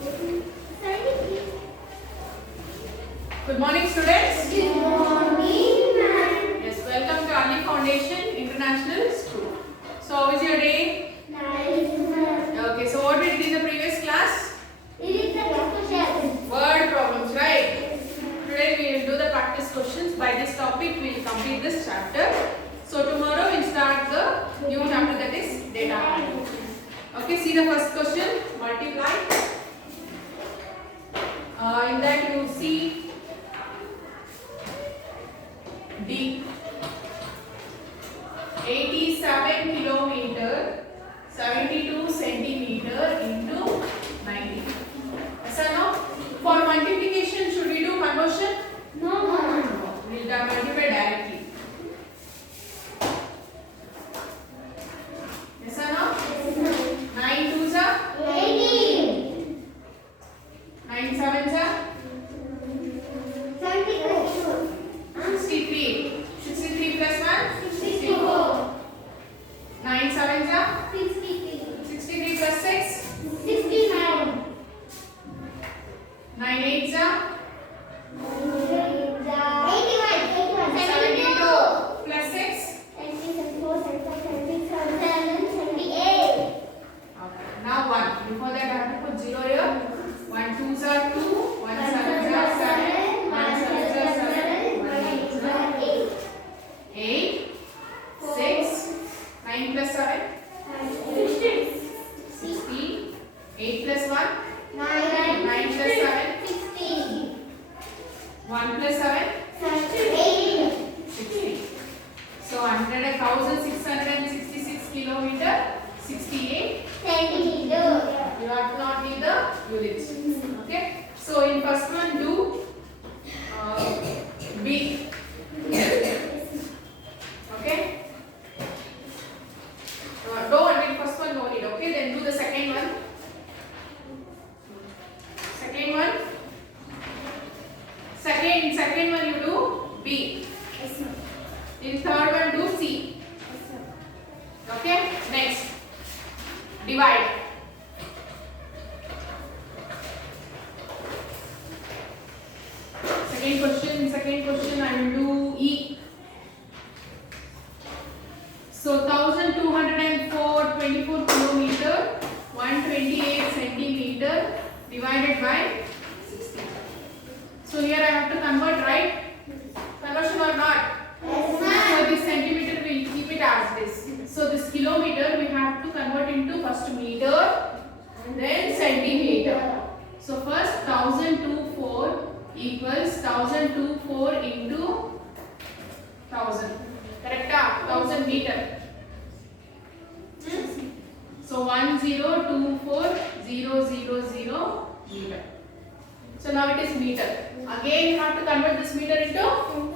Good morning, students. Good morning, ma'am. Yes, welcome to Ali Foundation International School. So, how is your day? Nice, ma'am. Okay, so what we did in the previous class? It is the question. Word problems, right? Today we will do the practice questions. By this topic, we will complete this chapter. So, tomorrow we will start the new chapter, that is data analysis. Okay, see the first question, multiply. In that you see D 87 kilometer 72 centimeter into 90. Yes or no? For multiplication, should we do conversion? No, ma'am. No. We will multiply directly. Yes or no? Yes, ma'am. 9 twos are 18. 9 sevens are 72. 63. 63 plus 1 64. 9 sevens are 63. 63 plus 6 69. 9 eights are 81. 72 plus 6. 74, 75, 76, 77, 78. Okay. Now 1. Before that I have to put 0 here. 1 twos are 2. 1 sevens are 7. 1 sevens are 7. 1 eights are 8. 6. 9 plus 7. 16. 8 plus 1. 9 plus 7. 1 plus 7. 60. So 1,666 kilometer. 68. You have to not need the units. Okay. So in first one do B. Okay. Don't in first one no need. Okay. Then do the second one. Second one. Second one you do B. In third one do C. Okay. Next. Divide. Second question I will do E. So 1204 kilometer 128 centimeter divided by 60. So here I have to convert, right? Conversion or not? So this centimeter we will keep it as this. So this kilometer we have to convert into first meter then centimeter. So first 1024 equals 1024 into 1000. Correct? 1000 meter. So 1024,000 meter. So now it is meter. Again you have to convert this meter into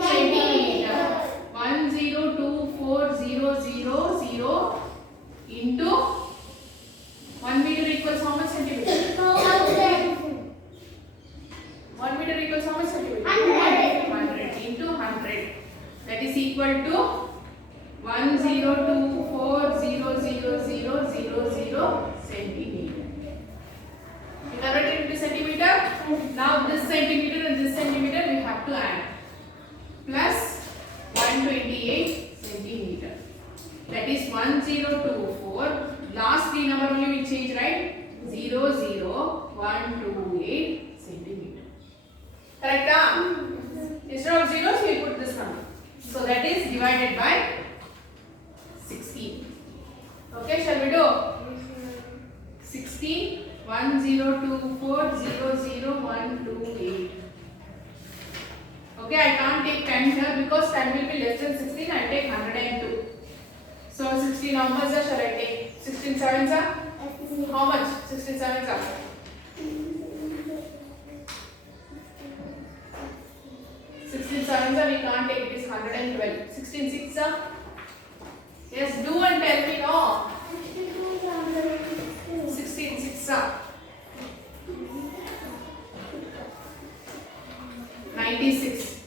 centimeter. 1024,000 into 1 meter equals how much centimeter? 1 meter equals how much centimeter? 100 into 100. That is equal to 1024,000 centimeter. You convert it into centimeter. Now this centimeter and this centimeter we have to add. Plus 128 centimeter. That is 1024. Last three number only we change, right? 00128 centimeter. Correct? Instead of zeros we put this number. So that is divided by 16. Okay, shall we do? 16 1024,00128. Okay, I can't take 10 here because 10 will be less than 16. I take 102. So 16 how much shall I take? 16 sevens are? How much? 16 sevens are? 16 sevens are we can't take, it is 112. 16 six are? Yes, do and tell me no. 16 six are? 96.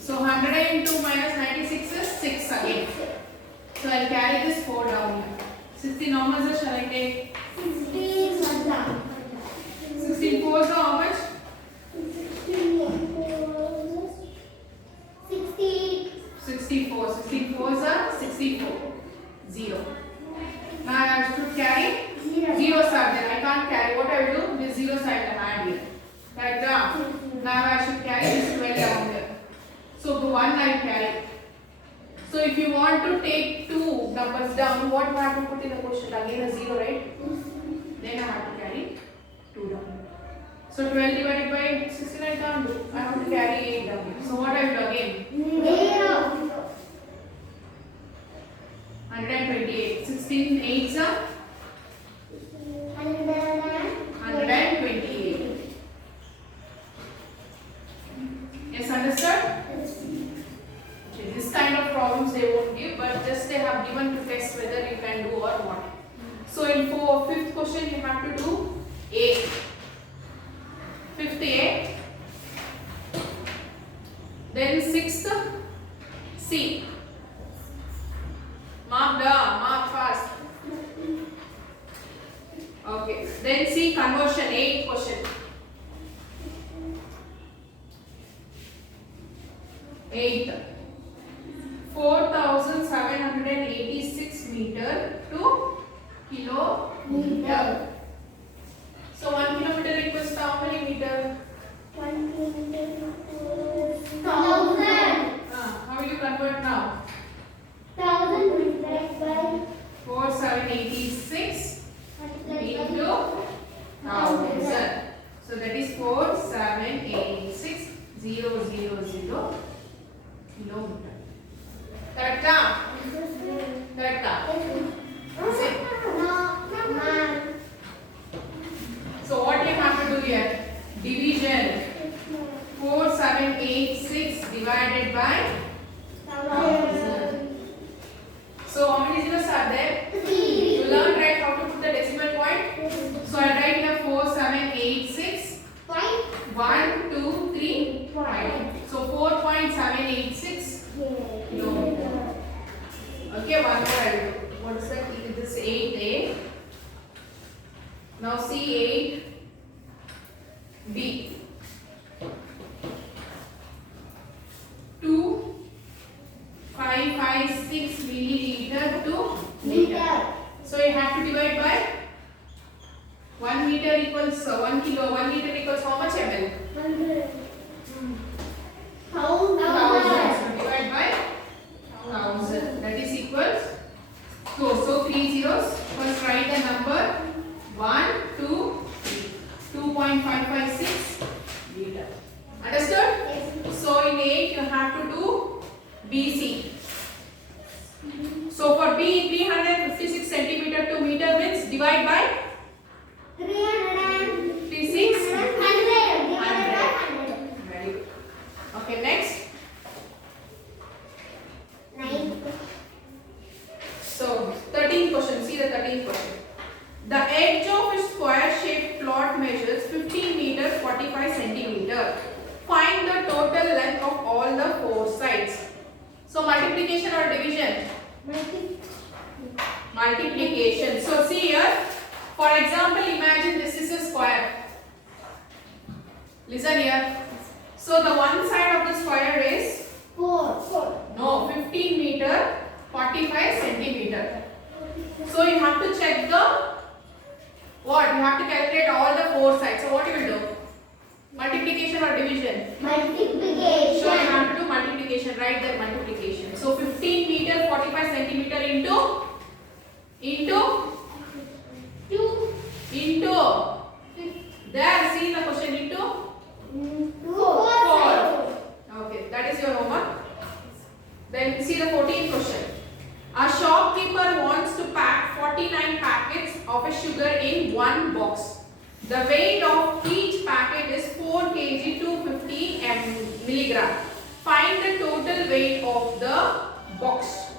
So 102 minus 96 is 6 again. So I'll carry this 4 down here. 16 how much shall I take? 16 1 Now I should carry this 12 down there. So the 1 I carry. So if you want to take 2 numbers down, what do I have to put in the quotient? Again a 0, right? Then I have to carry 2 down. So 12 divided by 16 I can't do. I have to carry 8 down. So what I will do again? 128. 16 8s are 128. Yes, understood? Okay, this kind of problems they won't give, but just they have given to test whether you can do or not. So in 5th question you have to do A. 5th A. Then 6th C. Mark fast. Okay. Then C conversion 8th question. 8th. 4,786 meter to kilometer. So 1 kilometer equals to how many meter? 1 kilometer equals 1,000. How will you convert now? 1,000 multiplied by 4,786 into 1,000. So that is 4,786,000 kilometer. Correct? Correct? Is it? So what you have to do here? Division 4,786 divided by 1,000. So how many zeros are there? You learned right how to put the decimal point. So I write here 4,786. 1, 2, 3, 5. So 4.786 kilometer. Okay, one more I'll do. What is that? This 8A. Now C 8B. 2,556 milliliter to meter. So you have to divide by 1 meter equals 1 kilo. 1 liter equals how much ml? 1,000. So divide by 1,000. That is equals. So 3 zeros. First write the number 1, 2, 3. 2.556 liter. Understood? So in 8 you have to do BC. So for B 356 centimeter to meter means divide by 56 100. Very good. Okay, next. So 13th question. See the 13th question. The edge of a square-shaped plot measures 15 meter 45 centimeter. Find the total length of all the 4 sides. So multiplication or division? Multiplication. So see here. For example, imagine this is a square. Listen here. So the one side of the square is 15 meter 45 centimeter. So you have to check the what? You have to calculate all the 4 sides. So what you will do? Multiplication or division? Multiplication. So you have to do multiplication. Write that multiplication. So 15 meter 45 centimeter into 2 there, see the question into 4. Okay, that is your homework. Then see the 14th question. A shopkeeper wants to pack 49 packets of a sugar in one box. The weight of each packet is 4 kg 250 milligram. Find the total weight of the box.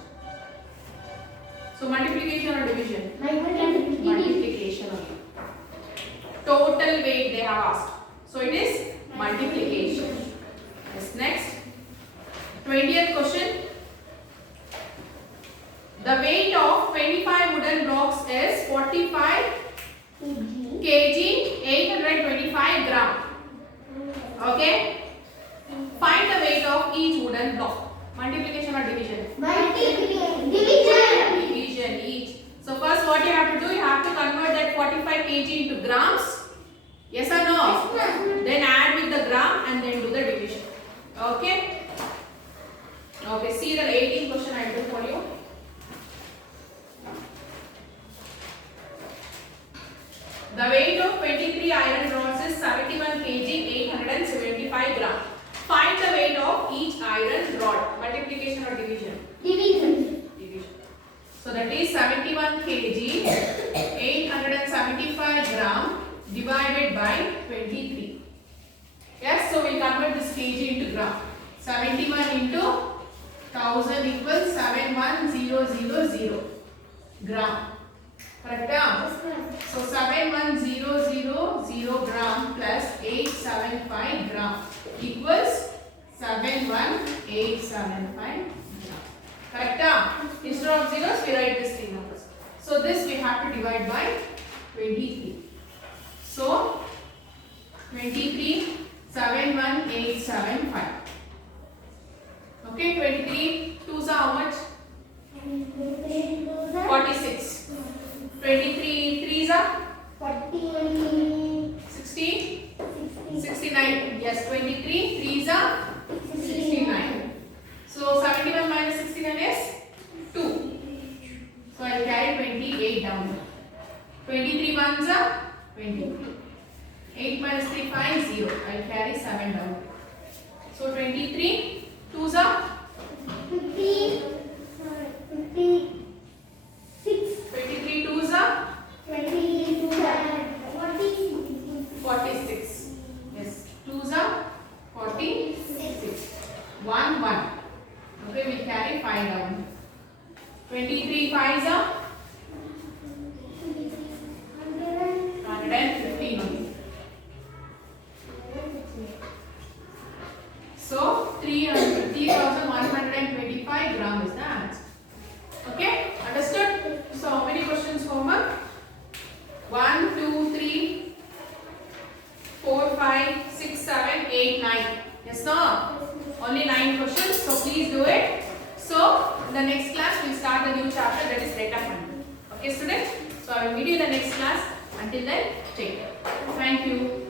So multiplication or division? Multiplication. Total weight they have asked. So it is multiplication. Yes, next. 20th question. The weight of 25 wooden blocks is 45 kg 825 gram. Okay. Find the weight of each wooden block. Multiplication or division? Division. Each. So first what you have to do, you have to convert that 45 kg into grams. Yes or no? Then add with the gram and then do the division. Okay? Okay, see the 18th question I do for you. The weight of 23 iron rods is 71 kg, 875 gram. Find the weight of each iron rod. Multiplication or division? Division. Division. So that is 71 kg, 875 gram divided by 23. Yes, so we convert this kg into gram. 71 into 1000 equals 71000 gram. Correct? So 71000 gram plus 875 gram equals 71875 gram. Correct? Instead of zeros, we write these three numbers. So this we have to divide by 23. So 23 71875. Okay, 23 2s are how much? 46. 23 3s are 60. 69. Yes, 23 3s are 69. So 71 minus 69 is 2. So I will carry 28 down. 23 ones are 23. 8 minus 3 5 0. I will carry 7 down. So 23 2s are 56. 23 2s are 46. Yes, 2s are 46. 1 1. Okay, we carry 5 down. 23 5s are 115 only. So 3125 gram is the answer. Okay, understood? So how many questions homework? 1 2 3 4 5 6 7 8 9. Yes, no? Only 9 questions. So please do it. So in the next class we'll start the new chapter, that is data funding. Okay, students? So I will meet you in the next class. Until then, take care. Thank you.